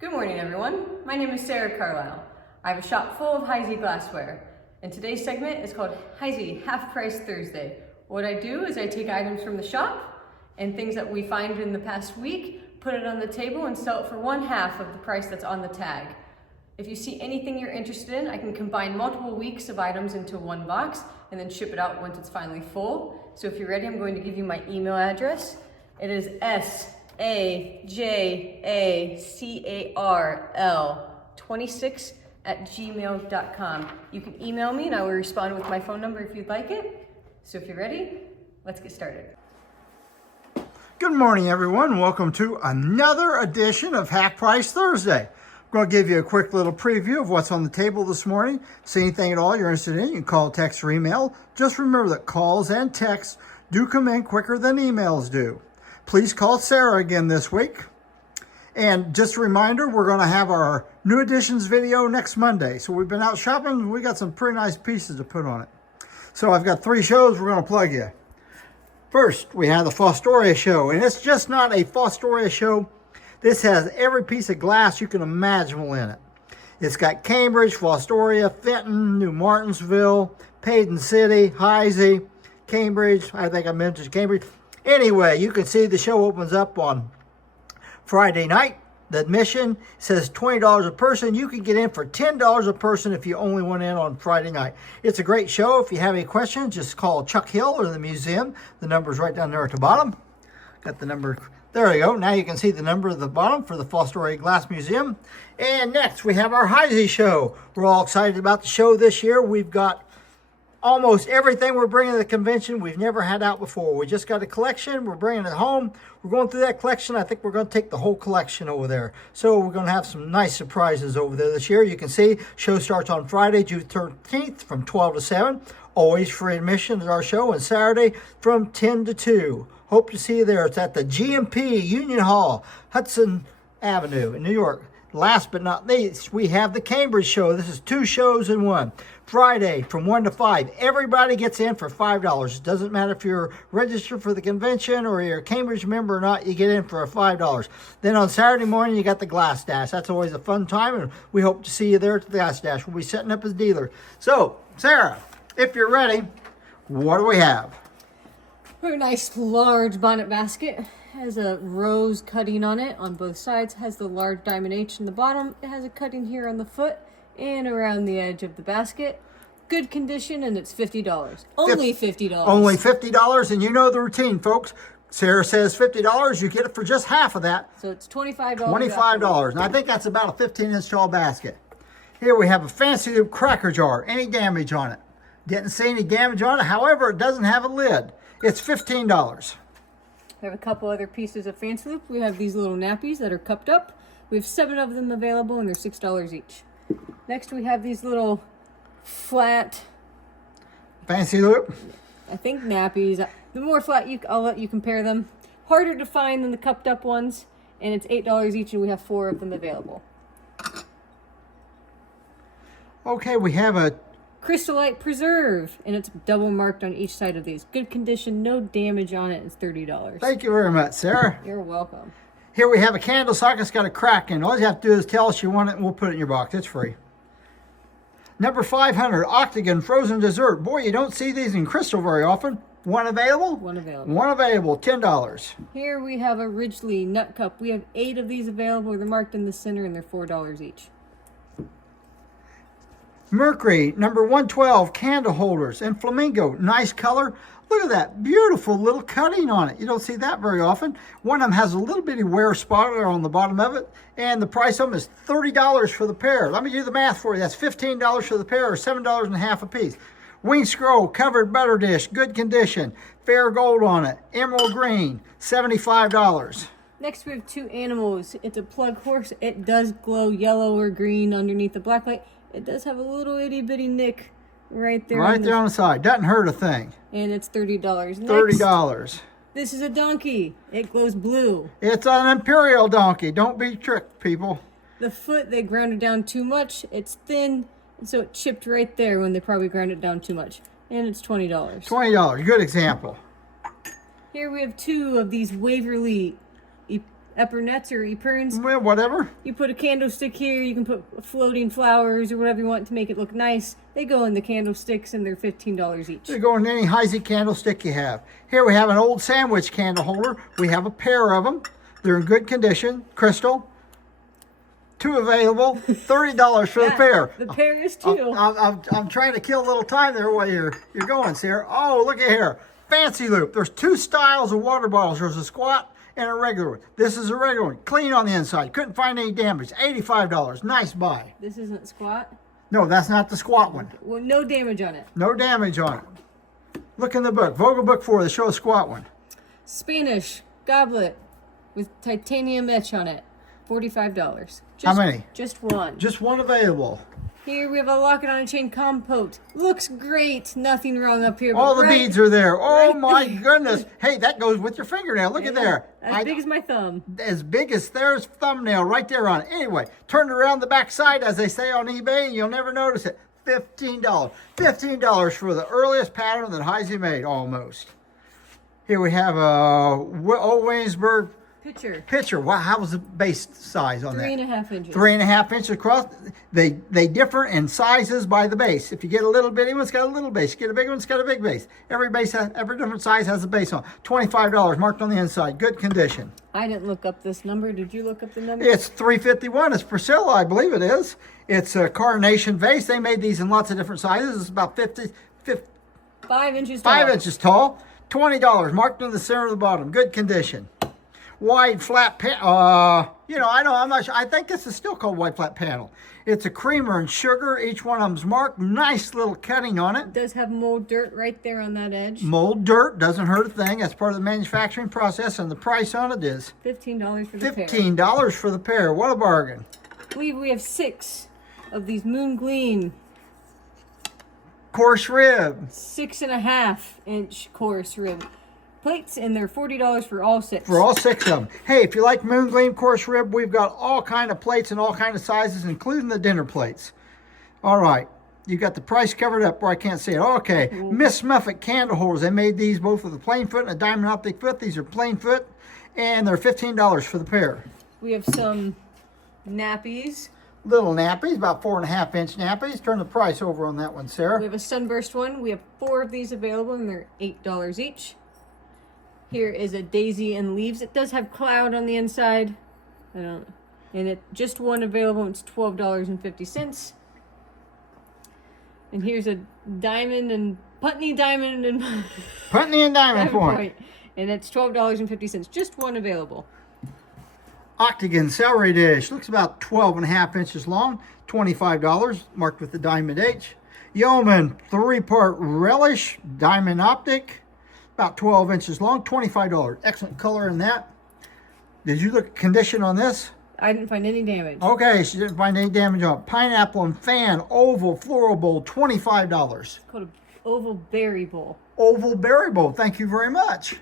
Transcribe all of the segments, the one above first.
Good morning, everyone. My name is Sarah Carlisle. I have a shop full of Heisey glassware, and today's segment is called Heisey Half Price Thursday. What I do is I take items from the shop and things that we find in the past week, put it on the table and sell it for 1/2 of the price that's on the tag. If you see anything you're interested in, I can combine multiple weeks of items into one box and then ship it out once it's finally full. So if you're ready, I'm going to give you my email address. It is sajacarl26@gmail.com. You can email me and I will respond with my phone number if you'd like it. So if you're ready, let's get started. Good morning, everyone. Welcome to another edition of Half Price Thursday. I'm going to give you a quick little preview of what's on the table this morning. See anything at all you're interested in, you can call, text, or email. Just remember that calls and texts do come in quicker than emails do. Please call Sarah again this week. And just a reminder, we're going to have our new editions video next Monday. So we've been out shopping. We got some pretty nice pieces to put on it. So I've got 3 shows we're going to plug you. First, we have the Fostoria show. And it's just not a Fostoria show. This has every piece of glass you can imagine in it. It's got Cambridge, Fostoria, Fenton, New Martinsville, Paden City, Heisey, Cambridge. I think I mentioned Cambridge. Anyway, you can see the show opens up on Friday night. The admission says $20 a person. You can get in for $10 a person if you only went in on Friday night. It's a great show. If you have any questions, just call Chuck Hill or the museum. The number's right down there at the bottom. Got the number. There you go. Now you can see the number at the bottom for the Fostoria Glass Museum. And next, we have our Heisey show. We're all excited about the show this year. We've got almost everything we're bringing to the convention we've never had out before. We just got a collection. We're bringing it home. We're going through that collection. I think we're going to take the whole collection over there. So we're going to have some nice surprises over there this year. You can see show starts on Friday, June 13th from 12 to 7. Always free admission at our show. And Saturday from 10 to 2. Hope to see you there. It's at the GMP Union Hall, Hudson Avenue in New York. Last but not least, we have the Cambridge show. This is 2 shows in one. Friday from 1 to 5. Everybody gets in for $5. It doesn't matter if you're registered for the convention or you're a Cambridge member or not, you get in for $5. Then on Saturday morning, you got the Glass Dash. That's always a fun time, and we hope to see you there at the Glass Dash. We'll be setting up as dealer. So, Sarah, if you're ready, what do we have? Very nice large bonnet basket. Has a rose cutting on it on both sides. Has the large diamond H in the bottom. It has a cutting here on the foot and around the edge of the basket. Good condition, and it's $50. Only $50. Only $50, and you know the routine, folks. Sarah says $50, you get it for just half of that. So it's $25. $25, and I think that's about a 15-inch tall basket. Here we have a fancy little cracker jar. Any damage on it? Didn't see any damage on it. However, it doesn't have a lid. It's $15. We have a couple other pieces of fancy loop. We have these little nappies that are cupped up. We have 7 of them available, and they're $6 each. Next, we have these little flat, fancy loop, I think nappies. The more flat, I'll let you compare them. Harder to find than the cupped up ones, and it's $8 each, and we have 4 of them available. Okay, we have a Crystallite Preserve, and it's double marked on each side of these. Good condition, no damage on it. It's $30. Thank you very much, Sarah. You're welcome. Here we have a candle socket. It's got a crack in it. All you have to do is tell us you want it, and we'll put it in your box. It's free. Number 500, Octagon Frozen Dessert. Boy, you don't see these in crystal very often. One available? One available. One available, $10. Here we have a Ridgely Nut Cup. We have 8 of these available. They're marked in the center, and they're $4 each. Mercury, number 112, candle holders in flamingo. Nice color. Look at that beautiful little cutting on it. You don't see that very often. One of them has a little bitty wear spot on the bottom of it, and the price of them is $30 for the pair. Let me do the math for you. That's $15 for the pair, or $7.50 a piece. Wing scroll, covered butter dish, good condition. Fair gold on it. Emerald green, $75. Next, we have 2 animals. It's a plug horse. It does glow yellow or green underneath the black light. It does have a little itty bitty nick right there. Right there on the side. Doesn't hurt a thing. And it's $30. $30. This is a donkey. It glows blue. It's an imperial donkey. Don't be tricked, people. The foot, they ground it down too much. It's thin, and so it chipped right there when they probably ground it down too much. And it's $20. $20. Good example. Here we have 2 of these Waverly epernets or eperns. Well, whatever. You put a candlestick here, you can put floating flowers or whatever you want to make it look nice. They go in the candlesticks and they're $15 each. They go in any Heisey candlestick you have. Here we have an old sandwich candle holder. We have a pair of them. They're in good condition. Crystal. 2 available, $30 for the pair. The pair is 2. I'm trying to kill a little time there while you're going, Sarah. Oh, look at here. Fancy loop. There's 2 styles of water bottles. There's a squat and a regular one. This is a regular one. Clean on the inside. Couldn't find any damage. $85. Nice buy. This isn't squat? No, that's not the squat one. Well, no damage on it. No damage on it. Look in the book. Vogel book 4. They show a squat one. Spanish goblet with titanium etch on it. $45. How many? Just 1. Just 1 available. Here we have a locket on a chain compote. Looks great. Nothing wrong up here. All the beads are there. Oh right my there. goodness. Hey, that goes with your fingernail. Look at there. As big as my thumb. As big as Sarah's thumbnail right there on it. Anyway, turn it around the back side, as they say on eBay, and you'll never notice it. $15. $15 for the earliest pattern that Heisey made, almost. Here we have a old Williamsburg pitcher. Wow, how was the base size on that? 3.5 inches. 3.5 inches across. They differ in sizes by the base. If you get a little bitty one, it's got a little base. You get a big one, it's got a big base. Every different size has a base on. $25 marked on the inside. Good condition. I didn't look up this number. Did you look up the number? It's 351. It's Priscilla, I believe it is. It's a carnation vase. They made these in lots of different sizes. It's about 5 inches tall. 5 inches tall. $20 marked on the center of the bottom. Good condition. Wide flat panel. I'm not sure. I think this is still called wide flat panel. It's a creamer and sugar. Each one of them's marked. Nice little cutting on it. It does have mold dirt right there on that edge. Mold dirt doesn't hurt a thing. That's part of the manufacturing process, and the price on it is $15 for the pair. $15 for the pair. What a bargain. I believe we have 6 of these Moon Gleam Coarse rib. 6.5 inch coarse rib plates, and they're $40 for all 6. For all 6 of them. Hey, if you like Moon Gleam coarse rib, we've got all kind of plates and all kind of sizes, including the dinner plates. All right. You got the price covered up where I can't see it. Okay. Miss Muffet candle holders. They made these both with a plain foot and a diamond optic foot. These are plain foot, and they're $15 for the pair. We have some nappies. Little nappies, about 4.5 inch nappies. Turn the price over on that one, Sarah. We have a sunburst one. We have 4 of these available, and they're $8 each. Here is a daisy and leaves. It does have cloud on the inside. And it just 1 available. It's $12.50. And here's a diamond and Putney diamond and Putney and diamond point. And it's $12.50. Just 1 available. Octagon celery dish. Looks about 12.5 inches long. $25. Marked with the diamond H. Yeoman 3-part relish. Diamond optic. About 12 inches long. $25. Excellent color in that. Did you look at condition on this? I didn't find any damage. Okay, she didn't find any damage on it. Pineapple and fan oval floral bowl. $25. It's called an oval berry bowl. Oval berry bowl. Thank you very much.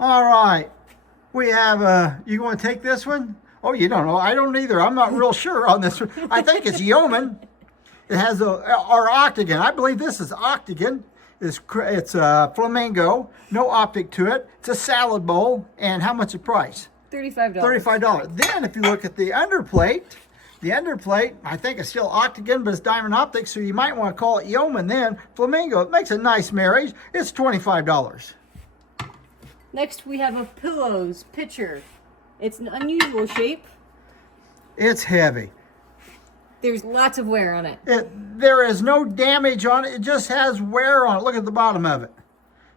All right. We have, you want to take this one? Oh, you don't know. I don't either. I'm not real sure on this one. I think it's Yeoman. It has our octagon. I believe this is octagon. It's flamingo. No optic to it. It's a salad bowl. And how much the price? $35. $35. Then if you look at the underplate, I think it's still octagon, but it's diamond optic, so you might want to call it Yeoman then. Flamingo. It makes a nice marriage. It's $25. Next, we have a pillows pitcher. It's an unusual shape. It's heavy. There's lots of wear on it. There is no damage on it. It just has wear on it. Look at the bottom of it.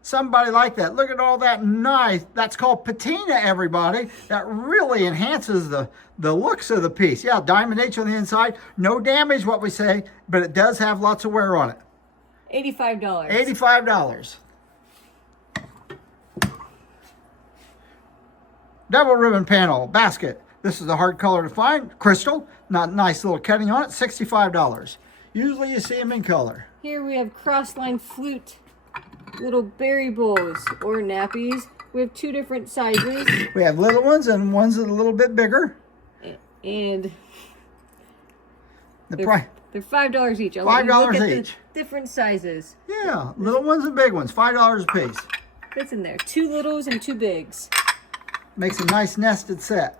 Somebody like that. Look at all that nice. That's called patina, everybody. That really enhances the looks of the piece. Yeah, diamond H on the inside. No damage, what we say, but it does have lots of wear on it. $85. $85. Double ribbon panel basket. This is a hard color to find. Crystal. Not nice little cutting on it. $65. Usually you see them in color. Here we have cross-line flute, little berry bowls or nappies. We have 2 different sizes. We have little ones and ones that are a little bit bigger. And the price. They're $5 each. $5 each. Different sizes. Yeah, little ones and big ones. $5 a piece. Fits in there. 2 littles and 2 bigs. Makes a nice nested set.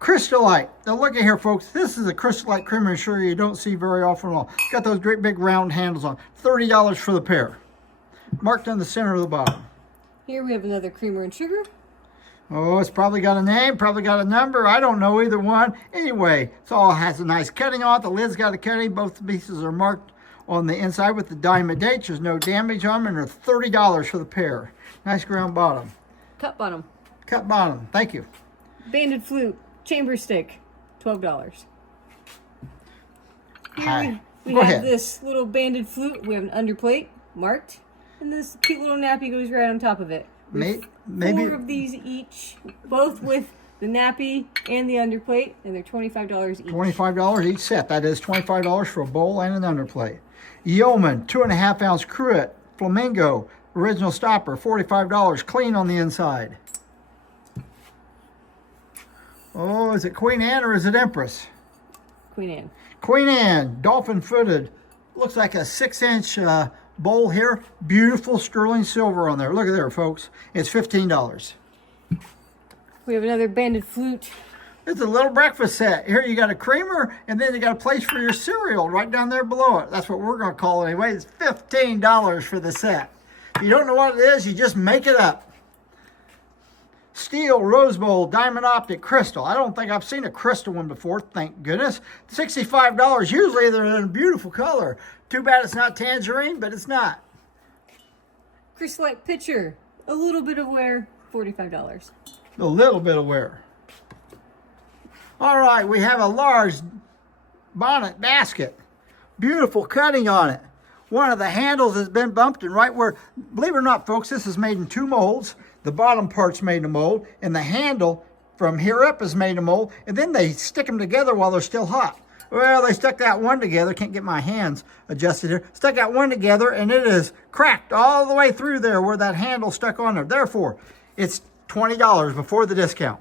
Crystallite. Now look at here, folks. This is a Crystallite creamer and sugar you don't see very often at all. Got those great big round handles on. $30 for the pair. Marked on the center of the bottom. Here we have another creamer and sugar. Oh, it's probably got a name, probably got a number. I don't know either one. Anyway, it all has a nice cutting on it. The lid's got a cutting. Both pieces are marked on the inside with the diamond dates. There's no damage on them, and they're $30 for the pair. Nice ground bottom. Cut bottom. Cut bottom. Thank you. Banded flute. Chamber stick. $12. Hi. We Go have ahead. this little banded flute. We have an underplate marked. And this cute little nappy goes right on top of it. Maybe 4 of these each, both with the nappy and the underplate, and they're $25 each. $25 each set. That is $25 for a bowl and an underplate. Yeoman, 2.5 ounce cruet. Flamingo, original stopper, $45. Clean on the inside. Oh, is it Queen Anne or is it Empress? Queen Anne. Queen Anne, dolphin footed. Looks like a 6-inch bowl here. Beautiful sterling silver on there. Look at there, folks. It's $15. We have another banded flute. It's a little breakfast set. Here you got a creamer, and then you got a place for your cereal right down there below it. That's what we're going to call it anyway. It's $15 for the set. If you don't know what it is, you just make it up. Steel, rose bowl, diamond optic, crystal. I don't think I've seen a crystal one before, thank goodness. $65. Usually they're in a beautiful color. Too bad it's not tangerine, but it's not. Crystallite pitcher. A little bit of wear. $45. A little bit of wear. All right, we have a large bonnet basket. Beautiful cutting on it. One of the handles has been bumped, and right where, believe it or not, folks, this is made in 2 molds. The bottom part's made in a mold, and the handle from here up is made in a mold, and then they stick them together while they're still hot. Well, they stuck that one together. Can't get my hands adjusted here. Stuck that one together, and it is cracked all the way through there where that handle stuck on there. Therefore, it's $20 before the discount.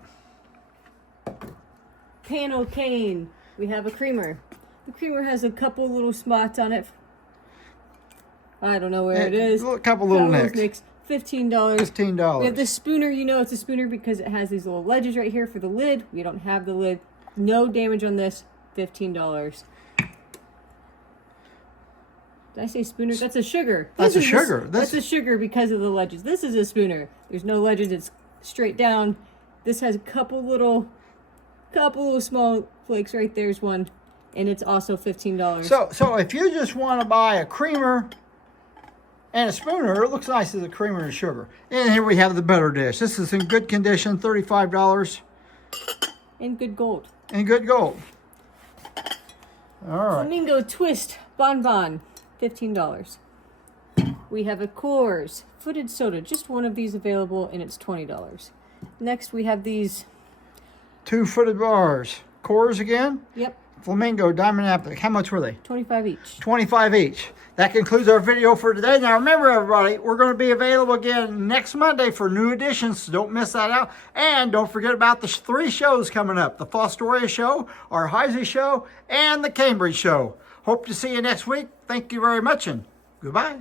Panel cane. We have a creamer. The creamer has a couple little spots on it. I don't know where it is. A couple little nicks. $15. $15. We have the spooner. You know it's a spooner because it has these little ledges right here for the lid. We don't have the lid. No damage on this. $15. Did I say spooner? That's a sugar. That's a sugar. That's a sugar because of the ledges. This is a spooner. There's no ledges. It's straight down. This has a couple little small flakes right there's one, and it's also $15. So if you just want to buy a creamer and a spooner, it looks nice as a creamer and sugar. And here we have the butter dish. This is in good condition, $35. And good gold. And good gold. All right. Flamingo twist bonbon, $15. We have a Coors footed soda, just one of these available, and it's $20. Next we have these 2-footed bars. Coors again? Yep. Flamingo diamond apple. How much were they? 25 each. 25 each. That concludes our video for today. Now remember, everybody, we're going to be available again next Monday for new editions, so don't miss that out. And don't forget about the 3 shows coming up: the Fostoria show, our Heisey show, and the Cambridge show. Hope to see you next week. Thank you very much, and goodbye.